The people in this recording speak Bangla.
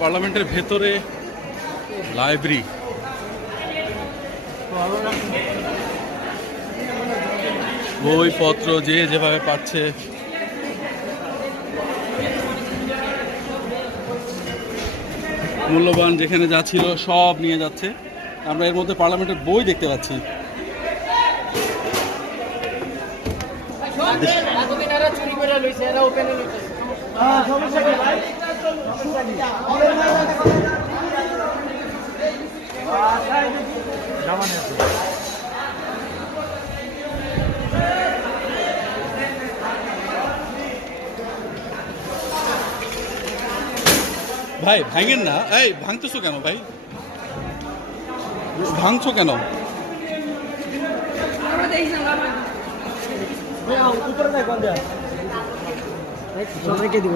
পার্লামেন্টের ভেতরে লাইব্রেরি, বইপত্র যে যেভাবে পাচ্ছে। মূল্যবান যেখানে যা ছিল সব নিয়ে যাচ্ছে। আমরা এর মধ্যে পার্লামেন্টের বই দেখতে পাচ্ছি। ভাই ভাঙেন না, এই ভাঙতেছো কেন ভাই? ভাঙছো কেন? সবাইকে দিব।